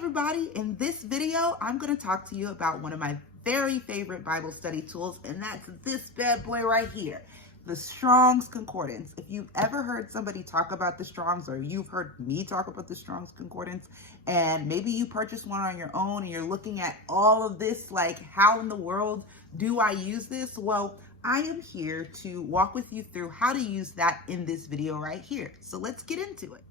everybody, in this video, I'm going to talk to you about one of my very favorite Bible study tools, and that's this bad boy right here, the Strong's Concordance. If you've ever heard somebody talk about the Strong's, or you've heard me talk about the Strong's Concordance, and maybe you purchased one on your own and you're looking at all of this, like, how in the world do I use this? Well, I am here to walk with you through how to use that in this video right here. So let's get into it.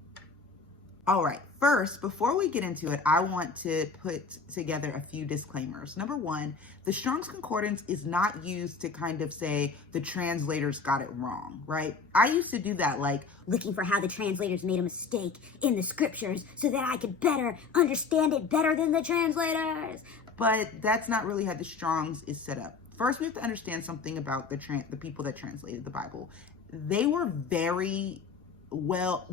All right, first, before we get into it, I want to put together a few disclaimers. Number one, the Strong's Concordance is not used to kind of say the translators got it wrong, right? I used to do that, like looking for how the translators made a mistake in the scriptures so that I could better understand it better than the translators. But that's not really how the Strong's is set up. First, we have to understand something about the people that translated the Bible. They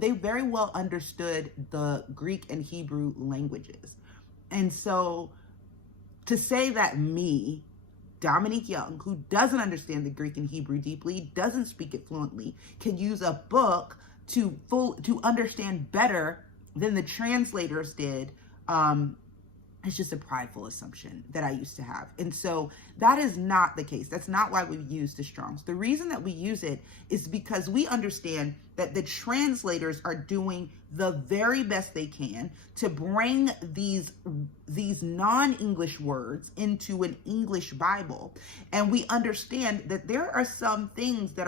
very well understood the Greek and Hebrew languages. And so to say that me, Dominique Young, who doesn't understand the Greek and Hebrew deeply, doesn't speak it fluently, can use a book to understand better than the translators did, it's just a prideful assumption that I used to have. And so that is not the case. That's not why we use the Strong's. The reason that we use it is because we understand that the translators are doing the very best they can to bring these non-English words into an English Bible. And we understand that there are some things that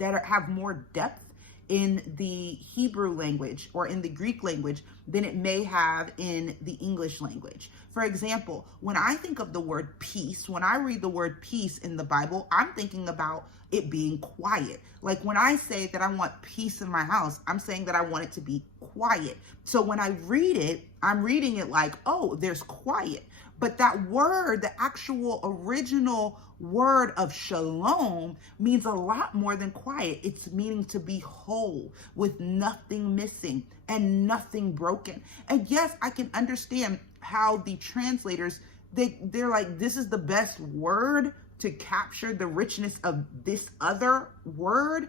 have more depth in the Hebrew language or in the Greek language than it may have in the English language. For example, when I think of the word peace, when I read the word peace in the Bible, I'm thinking about it being quiet. Like when I say that I want peace in my house, I'm saying that I want it to be quiet. So when I read it, I'm reading it like, oh, there's quiet. But that word, the actual original word of shalom, means a lot more than quiet. It's meaning to be whole with nothing missing and nothing broken. And yes, I can understand how the translators, they're like, this is the best word to capture the richness of this other word.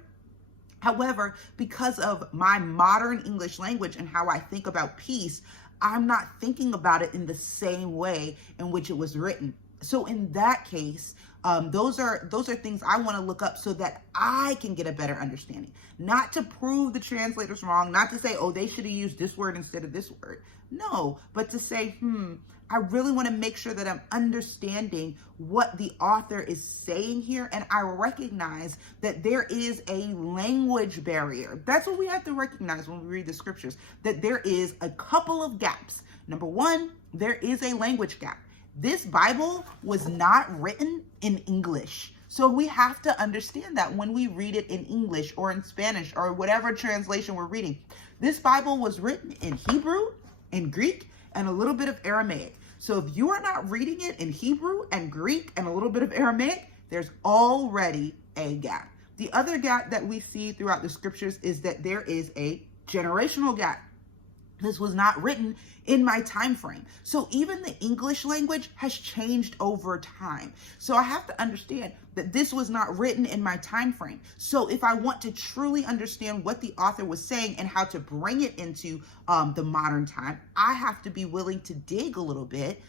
However, because of my modern English language and how I think about peace, I'm not thinking about it in the same way in which it was written. So in that case, those are things I want to look up so that I can get a better understanding. Not to prove the translators wrong, not to say, oh, they should have used this word instead of this word. No, but to say, I really want to make sure that I'm understanding what the author is saying here. And I recognize that there is a language barrier. That's what we have to recognize when we read the scriptures, that there is a couple of gaps. Number one, there is a language gap. This Bible was not written in English. So we have to understand that when we read it in English or in Spanish or whatever translation we're reading. This Bible was written in Hebrew, in Greek, and a little bit of Aramaic. So if you are not reading it in Hebrew and Greek and a little bit of Aramaic, there's already a gap. The other gap that we see throughout the scriptures is that there is a generational gap. This was not written in my time frame. So even the English language has changed over time. So I have to understand that this was not written in my time frame. So if I want to truly understand what the author was saying and how to bring it into the modern time, I have to be willing to dig a little bit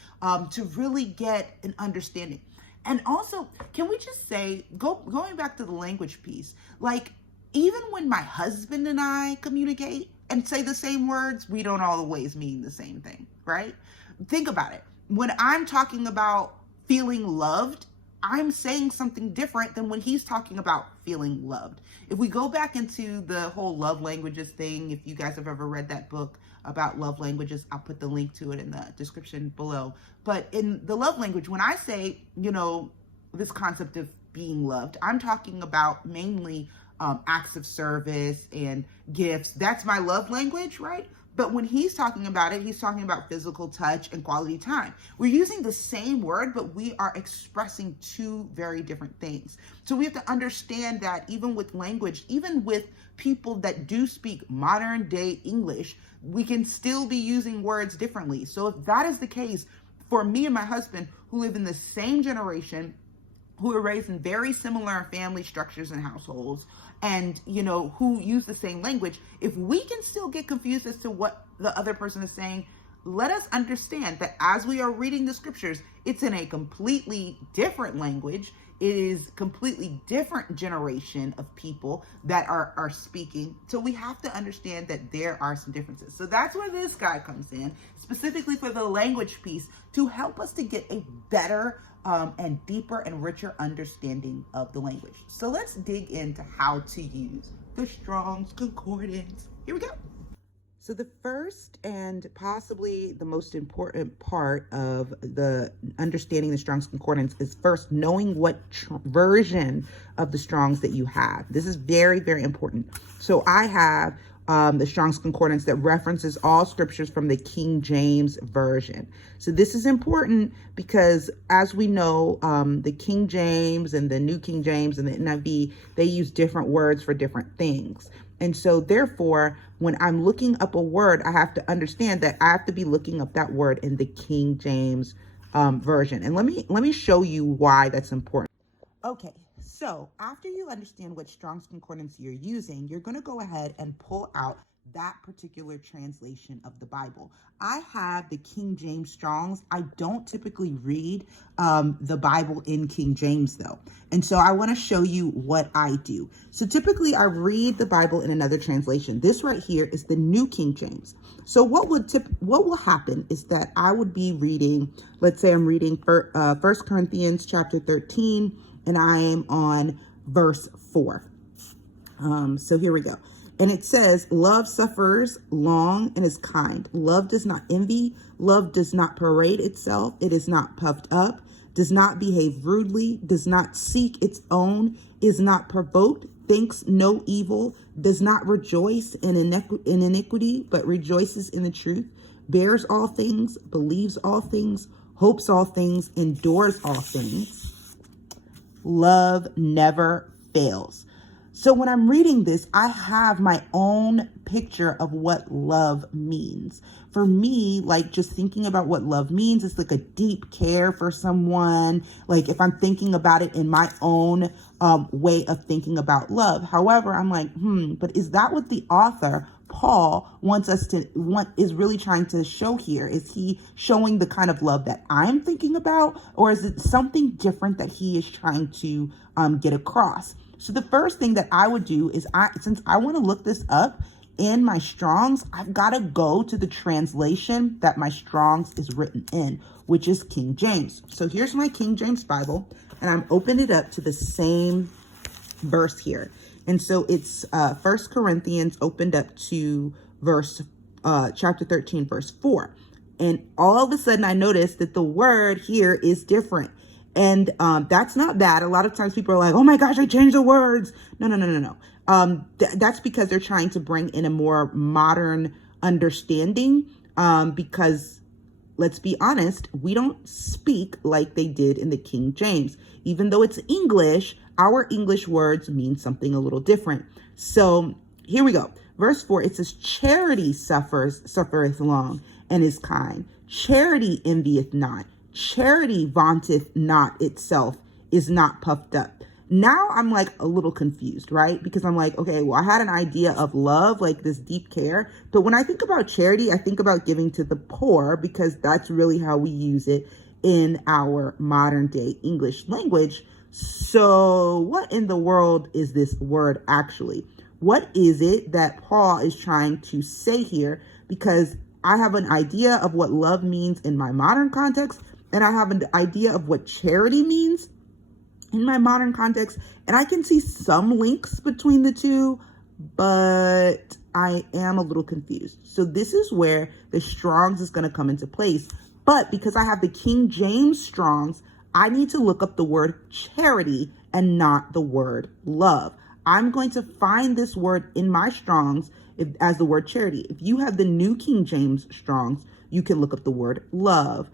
to really get an understanding. And also, can we just say, going back to the language piece, like even when my husband and I communicate and say the same words, we don't always mean the same thing, right? Think about it. When I'm talking about feeling loved, I'm saying something different than when he's talking about feeling loved. If we go back into the whole love languages thing, if you guys have ever read that book about love languages, I'll put the link to it in the description below. But in the love language, when I say, this concept of being loved, I'm talking about mainly acts of service and gifts. That's my love language, right? But when he's talking about it, he's talking about physical touch and quality time. We're using the same word, but we are expressing two very different things. So we have to understand that even with language, even with people that do speak modern day English, we can still be using words differently. So if that is the case for me and my husband, who live in the same generation, who are raised in very similar family structures and households, and who use the same language, if we can still get confused as to what the other person is saying, let us understand that as we are reading the scriptures, it's in a completely different language. It is completely different generation of people that are speaking. So we have to understand that there are some differences. So that's where this guy comes in, specifically for the language piece, to help us to get a better and deeper and richer understanding of the language. So let's dig into how to use the Strong's Concordance. Here we go. So the first and possibly the most important part of the understanding the Strong's Concordance is first knowing what version of the Strong's that you have. This is very, very important. So I have the Strong's Concordance that references all scriptures from the King James Version. So this is important because, as we know, the King James and the New King James and the NIV, they use different words for different things. And so therefore, when I'm looking up a word, I have to understand that I have to be looking up that word in the King James Version. And let me show you why that's important. Okay, so after you understand what Strong's Concordance you're using, you're going to go ahead and pull out that particular translation of the Bible. I have the King James Strong's. I don't typically read the Bible in King James though. And so I want to show you what I do. So typically I read the Bible in another translation. This right here is the New King James. So what will happen is that I would be reading, let's say I'm reading 1 Corinthians chapter 13, and I am on verse 4. So here we go. And it says, love suffers long and is kind. Love does not envy. Love does not parade itself. It is not puffed up, does not behave rudely, does not seek its own, is not provoked, thinks no evil, does not rejoice in iniquity, but rejoices in the truth, bears all things, believes all things, hopes all things, endures all things. Love never fails. So when I'm reading this, I have my own picture of what love means. For me, like just thinking about what love means, it's like a deep care for someone. Like if I'm thinking about it in my own way of thinking about love. However, I'm like, but is that what the author, Paul, is really trying to show here? Is he showing the kind of love that I'm thinking about? Or is it something different that he is trying to get across? So the first thing that I would do is, since I want to look this up in my Strong's, I've got to go to the translation that my Strong's is written in, which is King James. So here's my King James Bible, and I'm opening it up to the same verse here. And so it's 1 Corinthians opened up to chapter 13, verse 4. And all of a sudden I noticed that the word here is different. And that's not bad. A lot of times people are like, oh my gosh, I changed the words. No. That's because they're trying to bring in a more modern understanding because let's be honest, we don't speak like they did in the King James. Even though it's English, our English words mean something a little different. So here we go. Verse 4, it says, charity suffereth long and is kind. Charity envieth not. Charity vaunteth not itself, is not puffed up. Now I'm like a little confused, right? Because I'm like, okay, well, I had an idea of love, like this deep care. But when I think about charity, I think about giving to the poor because that's really how we use it in our modern day English language. So what in the world is this word actually? What is it that Paul is trying to say here? Because I have an idea of what love means in my modern context, and I have an idea of what charity means in my modern context. And I can see some links between the two, but I am a little confused. So this is where the Strong's is going to come into place. But because I have the King James Strong's, I need to look up the word charity and not the word love. I'm going to find this word in my Strong's as the word charity. If you have the New King James Strong's, you can look up the word love.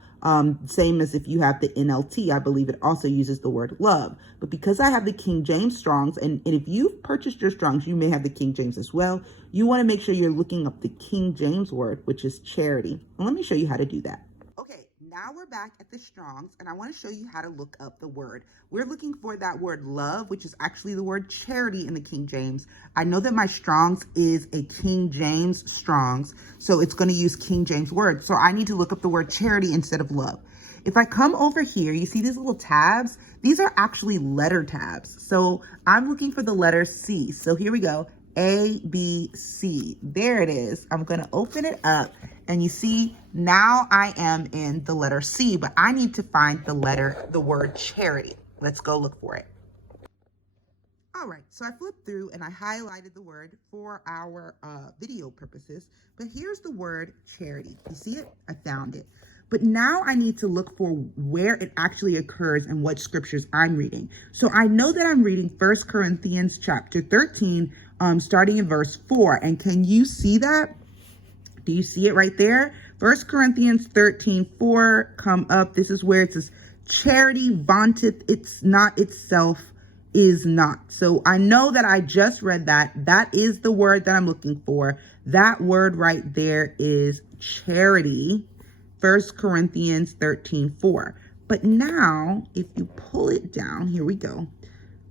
Same as if you have the NLT, I believe it also uses the word love. But because I have the King James Strong's, and if you've purchased your Strong's, you may have the King James as well. You want to make sure you're looking up the King James word, which is charity. And let me show you how to do that. Okay, Now we're back at the Strongs, and I want to show you how to look up the word. We're looking for that word love, which is actually the word charity in the King James. I know that my Strongs is a King James Strongs, so it's going to use King James word. So I need to look up the word charity instead of love. If I come over here, you see these little tabs? These are actually letter tabs. So I'm looking for the letter C. So here we go. A, B, C. There it is. I'm going to open it up. And you see, now I am in the letter C, but I need to find the word charity. Let's go look for it. All right, so I flipped through and I highlighted the word for our video purposes, but here's the word charity. You see it? I found it. But now I need to look for where it actually occurs and what scriptures I'm reading. So I know that I'm reading 1 Corinthians chapter 13, starting in verse 4. And can you see that? Do you see it right there? 1 Corinthians 13:4, come up. This is where it says, charity vaunteth it's not itself, is not. So I know that I just read that. That is the word that I'm looking for. That word right there is charity. 1 Corinthians 13:4. But now, if you pull it down, here we go.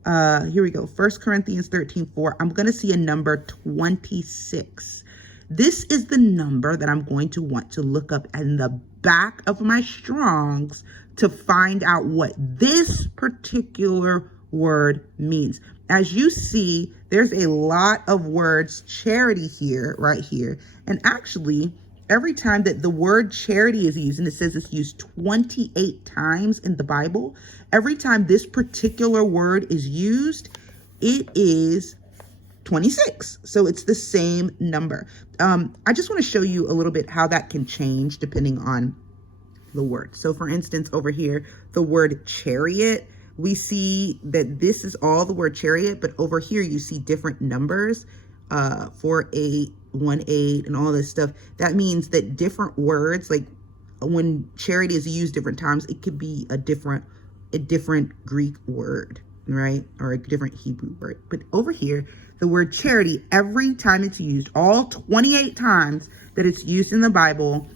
1 Corinthians 13:4. I'm going to see a number 26. This is the number that I'm going to want to look up in the back of my Strongs to find out what this particular word means. As you see, there's a lot of words charity here, right here. And actually, every time that the word charity is used, and it says it's used 28 times in the Bible, every time this particular word is used, it is 26. So it's the same number. I just want to show you a little bit how that can change depending on the word. So for instance, over here, the word chariot, we see that this is all the word chariot, but over here you see different numbers, 4, 8, 1, 8, and all this stuff. That means that different words, like when charity is used different times, it could be a different Greek word, right? Or a different Hebrew word. But over here, the word charity, every time it's used, all 28 times that it's used in the Bible,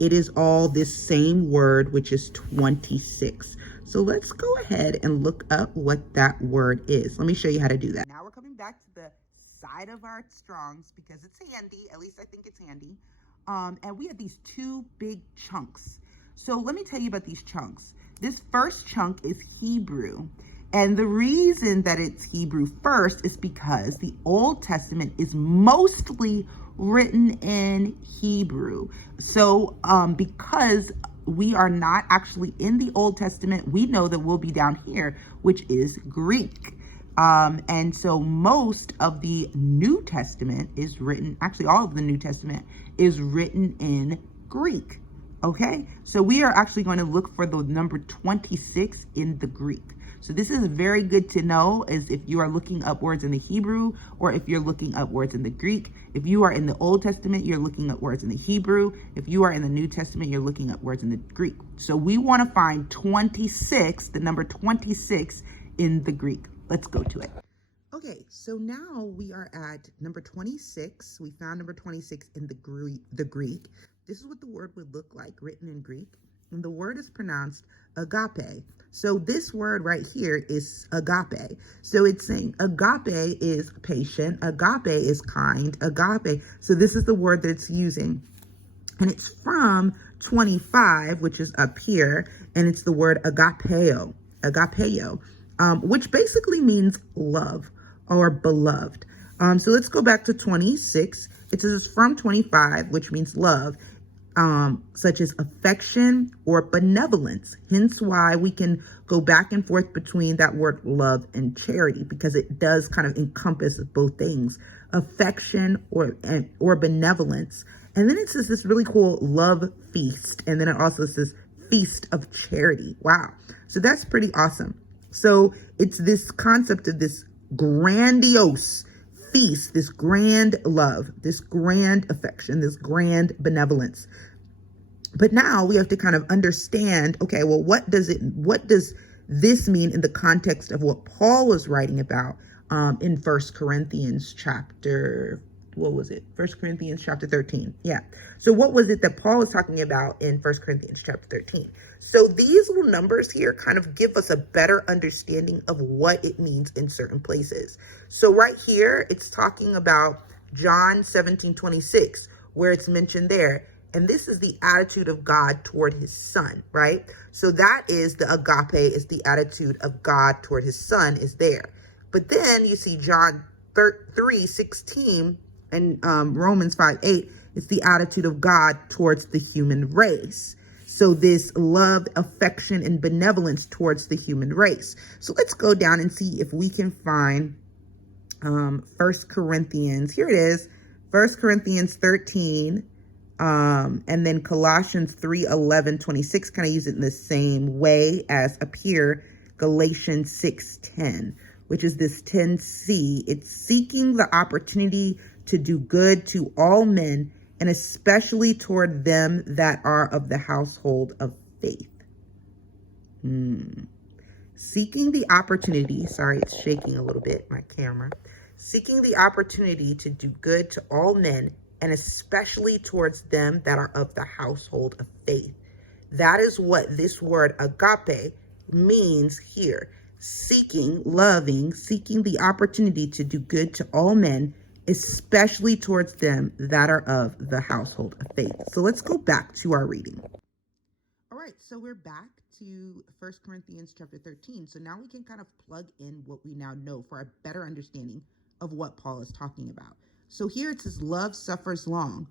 it is all this same word, which is 26. So let's go ahead and look up what that word is. Let me show you how to do that. Now we're coming back to the side of our Strongs because it's handy. At least I think it's handy. And we have these two big chunks. So let me tell you about these chunks. This first chunk is Hebrew. And the reason that it's Hebrew first is because the Old Testament is mostly written in Hebrew. So because we are not actually in the Old Testament, we know that we'll be down here, which is Greek. And so most of the New Testament is written, actually all of the New Testament is written in Greek. Okay, so we are actually going to look for the number 26 in the Greek. So this is very good to know as if you are looking up words in the Hebrew or if you're looking up words in the Greek. If you are in the Old Testament, you're looking up words in the Hebrew. If you are in the New Testament, you're looking up words in the Greek. So we want to find 26, the number 26 in the Greek. Let's go to it. Okay, so now we are at number 26. We found number 26 in the Greek. This is what the word would look like written in Greek. And the word is pronounced agape. So this word right here is agape. So it's saying agape is patient, agape is kind, agape. So this is the word that it's using. And it's from 25, which is up here, and it's the word agapeo, which basically means love or beloved. So let's go back to 26. It says it's from 25, which means love. Such as affection or benevolence. Hence why we can go back and forth between that word love and charity, because it does kind of encompass both things, affection or benevolence. And then it says this really cool love feast. And then it also says feast of charity. Wow. So that's pretty awesome. So it's this concept of this grandiose feast, this grand love, this grand affection, this grand benevolence. But now we have to kind of understand, okay, well, what does this mean in the context of what Paul was writing about in 1 Corinthians chapter what was it? 1 Corinthians chapter 13. Yeah. So what was it that Paul was talking about in 1 Corinthians chapter 13? So these little numbers here kind of give us a better understanding of what it means in certain places. So right here, it's talking about John 17:26, where it's mentioned there. And this is the attitude of God toward his son, right? So that is the agape, is the attitude of God toward his son is there. But then you see John 3:16 and Romans 5:8, it's the attitude of God towards the human race. So this love, affection, and benevolence towards the human race. So let's go down and see if we can find 1 Corinthians. Here it is, 1 Corinthians 13, and then Colossians 3:11-26, kind of use it in the same way as up here, Galatians 6:10, which is this 10C. It's seeking the opportunity to do good to all men, and especially toward them that are of the household of faith. Seeking the opportunity, sorry, it's shaking a little bit, my camera. Seeking the opportunity to do good to all men, and especially towards them that are of the household of faith. That is what this word agape means here. Seeking, loving, seeking the opportunity to do good to all men, especially towards them that are of the household of faith. So let's go back to our reading. All right, so we're back to 1 Corinthians chapter 13. So now we can kind of plug in what we now know for a better understanding of what Paul is talking about. So here it says, love suffers long.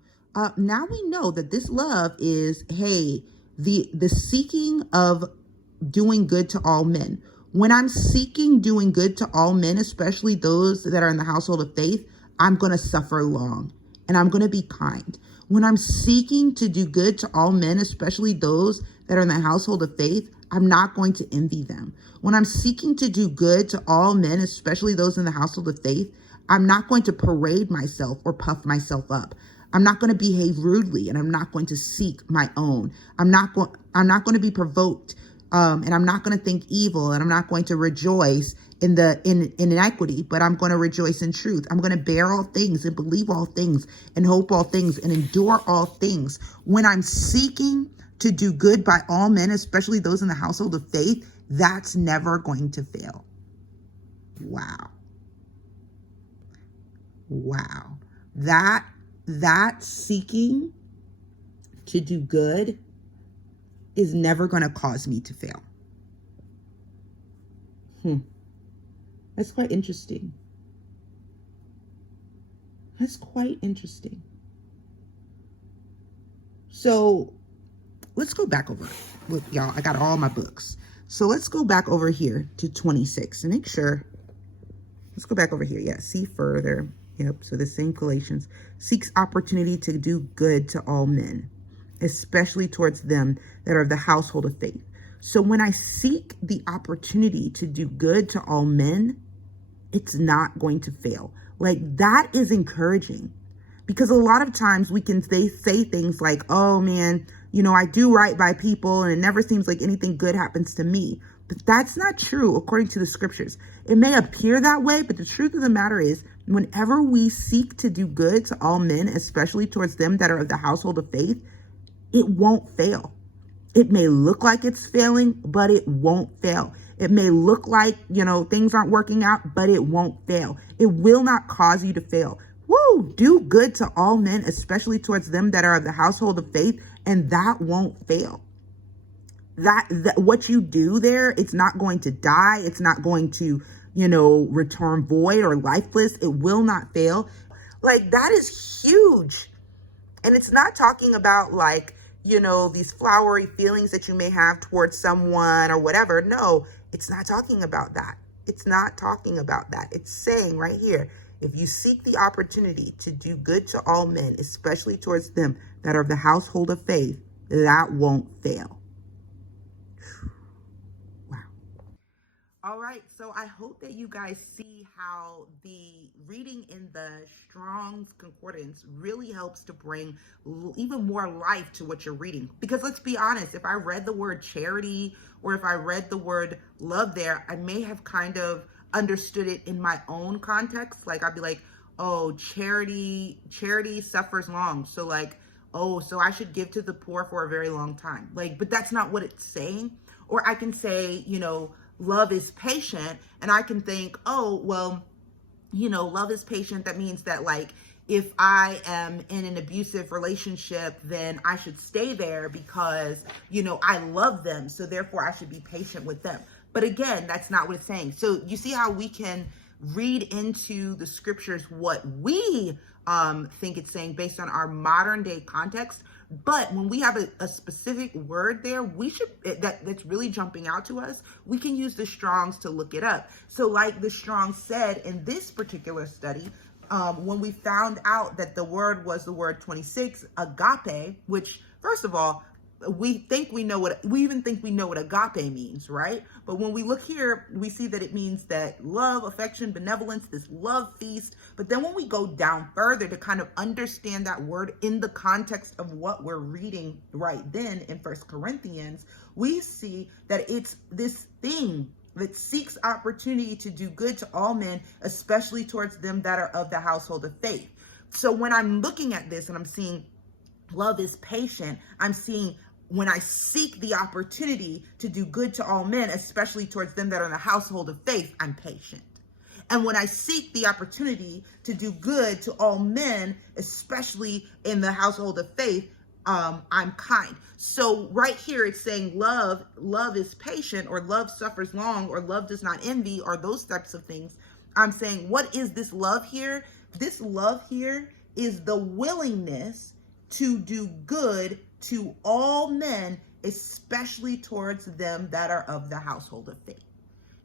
Now we know that this love is, hey, the seeking of doing good to all men. When I'm seeking doing good to all men, especially those that are in the household of faith, I'm going to suffer long and I'm going to be kind. When I'm seeking to do good to all men, especially those that are in the household of faith, I'm not going to envy them. When I'm seeking to do good to all men, especially those in the household of faith, I'm not going to parade myself or puff myself up. I'm not going to behave rudely, and I'm not going to seek my own. I'm not going to be provoked, and I'm not going to think evil, and I'm not going to rejoice in inequity, but I'm going to rejoice in truth. I'm going to bear all things and believe all things and hope all things and endure all things. When I'm seeking to do good by all men, especially those in the household of faith, that's never going to fail. Wow. Wow. That seeking to do good is never going to cause me to fail. That's quite interesting. That's quite interesting. So let's go back over. Look, y'all, I got all my books. So let's go back over here to 26 and make sure. Let's go back over here. Yeah, see further. Yep, so the same Galatians. Seeks opportunity to do good to all men, especially towards them that are of the household of faith. So when I seek the opportunity to do good to all men, it's not going to fail. Like, that is encouraging, because a lot of times they say things like, oh man, I do right by people and it never seems like anything good happens to me. But that's not true according to the scriptures. It may appear that way, but the truth of the matter is, whenever we seek to do good to all men, especially towards them that are of the household of faith, it won't fail. It may look like it's failing, but it won't fail. It may look like, things aren't working out, but it won't fail. It will not cause you to fail. Woo! Do good to all men, especially towards them that are of the household of faith, and that won't fail. That what you do there, it's not going to die. It's not going to, return void or lifeless. It will not fail. Like, that is huge. And it's not talking about these flowery feelings that you may have towards someone or whatever. No, it's not talking about that. It's not talking about that. It's saying right here, if you seek the opportunity to do good to all men, especially towards them that are of the household of faith, that won't fail. Wow. All right, so I hope that you guys see how the reading in the Strong's Concordance really helps to bring even more life to what you're reading. Because let's be honest, if I read the word charity or if I read the word love there, I may have kind of understood it in my own context. Like, I'd be like, oh, charity suffers long. So like, oh, so I should give to the poor for a very long time. Like, but that's not what it's saying. Or I can say, love is patient, and I can think, oh, well, love is patient. That means that like, if I am in an abusive relationship, then I should stay there because, I love them. So therefore I should be patient with them. But again, that's not what it's saying. So you see how we can read into the scriptures what we think it's saying based on our modern day context. But when we have a specific word there, we should that's really jumping out to us, we can use the Strong's to look it up. So like the Strong said in this particular study, when we found out that the word was the word 26, agape, which first of all, we even think we know what agape means, right? But when we look here, we see that it means that love, affection, benevolence, this love feast. But then when we go down further to kind of understand that word in the context of what we're reading right then in 1 Corinthians, we see that it's this thing that seeks opportunity to do good to all men, especially towards them that are of the household of faith. So when I'm looking at this and I'm seeing love is patient, I'm seeing when I seek the opportunity to do good to all men, especially towards them that are in the household of faith, I'm patient. And when I seek the opportunity to do good to all men, especially in the household of faith, I'm kind. So right here, it's saying love is patient, or love suffers long, or love does not envy, or those types of things. I'm saying, what is this love here? This love here is the willingness to do good to all men, especially towards them that are of the household of faith.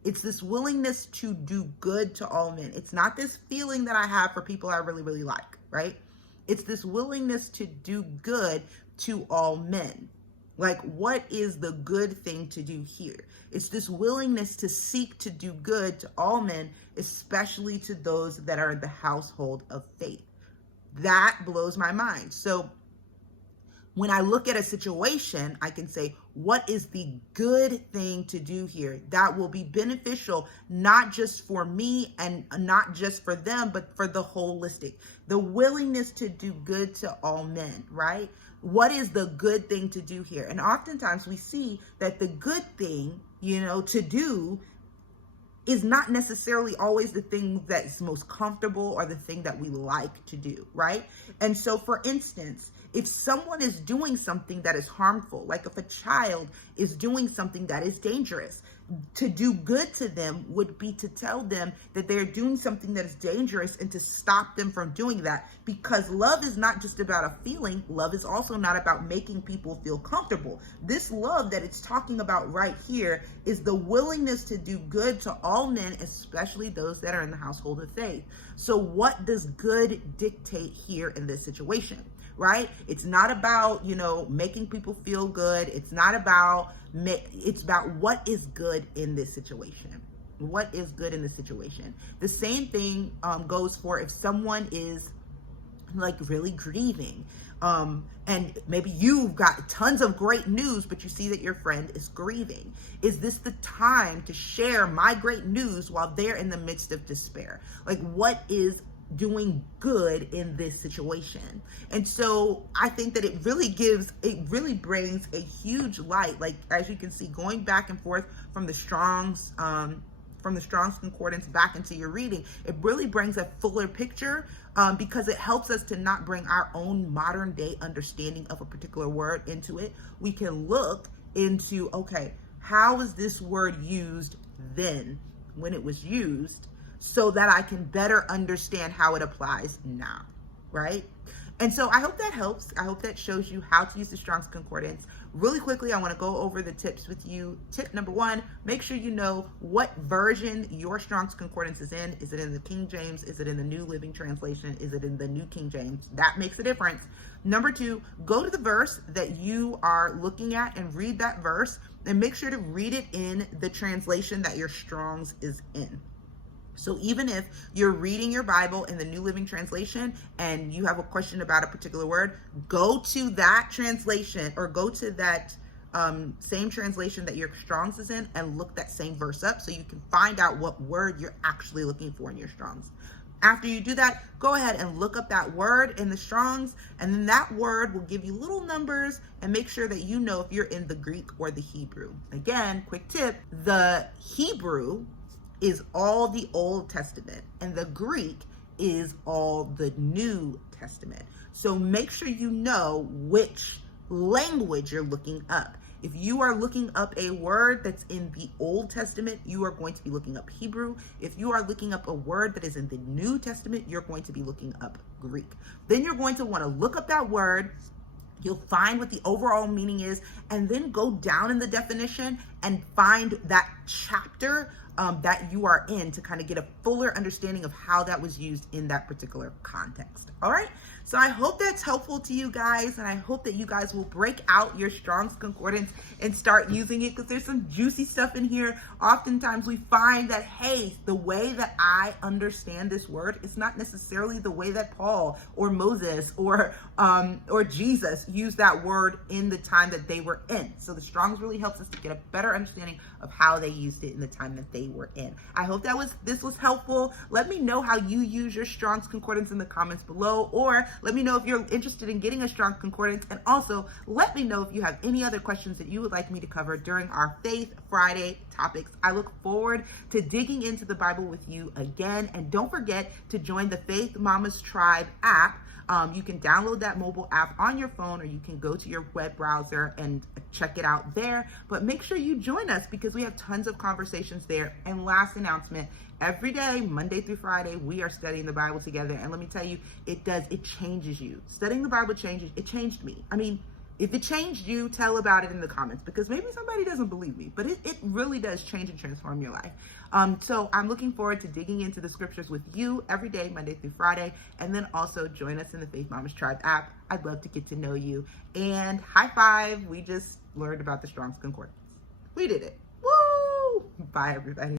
It's this willingness to do good to all men. It's not this feeling that I have for people I really, really like, right? It's this willingness to do good to all men. Like, what is the good thing to do here? It's this willingness to seek to do good to all men, especially to those that are in the household of faith. That blows my mind. So when I look at a situation, I can say, what is the good thing to do here that will be beneficial, not just for me and not just for them, but for the holistic, the willingness to do good to all men, right? What is the good thing to do here? And oftentimes we see that the good thing, to do is not necessarily always the thing that's most comfortable or the thing that we like to do, right? And so for instance, if someone is doing something that is harmful, like if a child is doing something that is dangerous, to do good to them would be to tell them that they're doing something that is dangerous and to stop them from doing that. Because love is not just about a feeling. Love is also not about making people feel comfortable. This love that it's talking about right here is the willingness to do good to all men, especially those that are in the household of faith. So what does good dictate here in this situation? Right? It's not about, making people feel good. It's not about, it's about what is good in this situation. What is good in this situation? The same thing goes for if someone is like really grieving. And maybe you've got tons of great news, but you see that your friend is grieving. Is this the time to share my great news while they're in the midst of despair? Like, what is doing good in this situation? And so I think that it really brings a huge light, like as you can see, going back and forth from the Strong's Concordance back into your reading, it really brings a fuller picture, because it helps us to not bring our own modern day understanding of a particular word into it. We can look into, okay, how is this word used then when it was used, so that I can better understand how it applies now, right? And so I hope that helps. I hope that shows you how to use the Strong's Concordance. Really quickly, I want to go over the tips with you. Tip number one, make sure you know what version your Strong's Concordance is in. Is it in the King James? Is it in the New Living Translation? Is it in the New King James? That makes a difference. Number two, go to the verse that you are looking at and read that verse, and make sure to read it in the translation that your Strong's is in. So even if you're reading your Bible in the New Living Translation and you have a question about a particular word, go to that translation, or go to that same translation that your Strong's is in, and look that same verse up so you can find out what word you're actually looking for in your Strong's. After you do that, go ahead and look up that word in the Strong's, and then that word will give you little numbers, and make sure that you know if you're in the Greek or the Hebrew. Again, quick tip, the Hebrew is all the Old Testament, and the Greek is all the New Testament. So make sure you know which language you're looking up. If you are looking up a word that's in the Old Testament, you are going to be looking up Hebrew. If you are looking up a word that is in the New Testament, you're going to be looking up Greek. Then you're going to want to look up that word. You'll find what the overall meaning is, and then go down in the definition and find that chapter that you are in to kind of get a fuller understanding of how that was used in that particular context. All right. So I hope that's helpful to you guys, and I hope that you guys will break out your Strong's Concordance and start using it, because there's some juicy stuff in here. Oftentimes we find that, hey, the way that I understand this word is not necessarily the way that Paul or Moses or Jesus used that word in the time that they were in. So the Strong's really helps us to get a better understanding of how they used it in the time that they were in. I hope this was helpful. Let me know how you use your Strong's Concordance in the comments below, or let me know if you're interested in getting a Strong's Concordance, and also let me know if you have any other questions that you would like me to cover during our Faith Friday topics. I look forward to digging into the Bible with you again, and don't forget to join the Faith Mamas Tribe app. You can download that mobile app on your phone, or you can go to your web browser and check it out there. But make sure you join us, because we have tons of conversations there. And last announcement, every day, Monday through Friday, we are studying the Bible together. And let me tell you, it changes you. Studying the Bible it changed me. I mean, if it changed you, tell about it in the comments, because maybe somebody doesn't believe me, but it really does change and transform your life. So I'm looking forward to digging into the scriptures with you every day, Monday through Friday, and then also join us in the Faith Mamas Tribe app. I'd love to get to know you. And high five, we just learned about the Strong's Concordance. We did it. Woo! Bye, everybody.